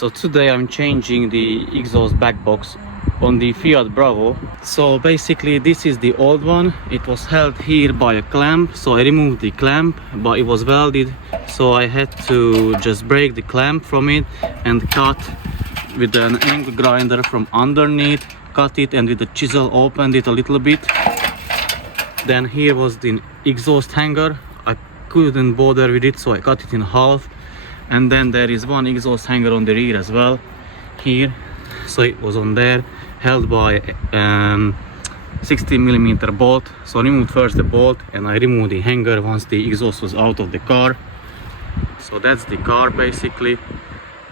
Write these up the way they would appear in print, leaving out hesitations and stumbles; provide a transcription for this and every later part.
So today I'm changing the exhaust back box on the Fiat Bravo. So basically this is the old one. It was held here by a clamp, so I removed the clamp, but it was welded, so I had to just break the clamp from it and cut with an angle grinder from underneath, cut it, and with the chisel opened it a little bit. Then here was the exhaust hanger. I couldn't bother with it, so I cut it in half. And then there is one exhaust hanger on the rear as well here, so it was on there, held by 60mm bolt. So I removed first the bolt and I removed the hanger once the exhaust was out of the car. So that's the car basically.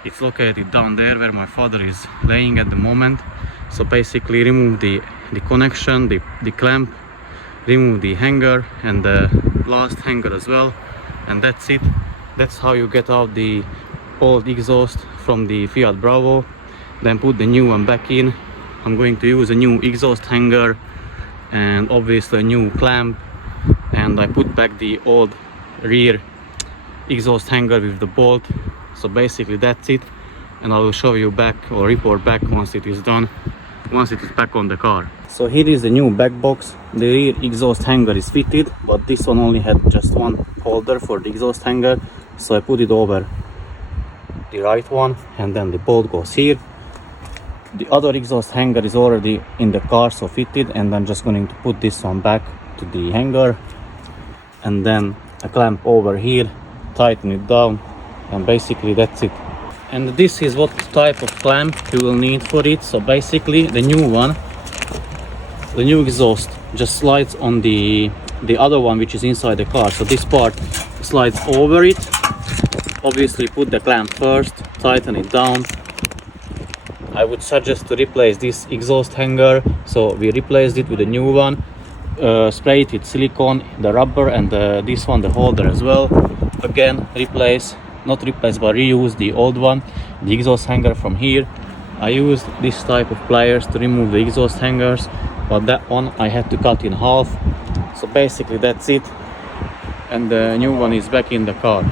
It's located down there where my father is laying at the moment. So basically remove the connection, the clamp, remove the hanger and the last hanger as well, and that's it. That's how you get out the old exhaust from the Fiat Bravo. Then put the new one back in. I'm going to use a new exhaust hanger and obviously a new clamp, and I put back the old rear exhaust hanger with the bolt. So basically that's it, and I will show you back or report back once it is done, once it is back on the car. So here is the new back box. The rear exhaust hanger is fitted, but this one only had just one holder for the exhaust hanger, so I put it over the right one, and then the bolt goes here. The other exhaust hanger is already in the car, so fitted, and I'm just going to put this one back to the hanger, and then a clamp over here, tighten it down, and basically that's it. And this is what type of clamp you will need for it. So basically the new one, the new exhaust just slides on the other one which is inside the car, so this part slides over it. Obviously put the clamp first, tighten it down. I would suggest to replace this exhaust hanger, so we replaced it with a new one. Spray it with silicone, the rubber, and this one, the holder as well. Again, not replace but reuse the old one, the exhaust hanger from here. I used this type of pliers to remove the exhaust hangers, but that one I had to cut in half. So basically that's it, and the new one is back in the car.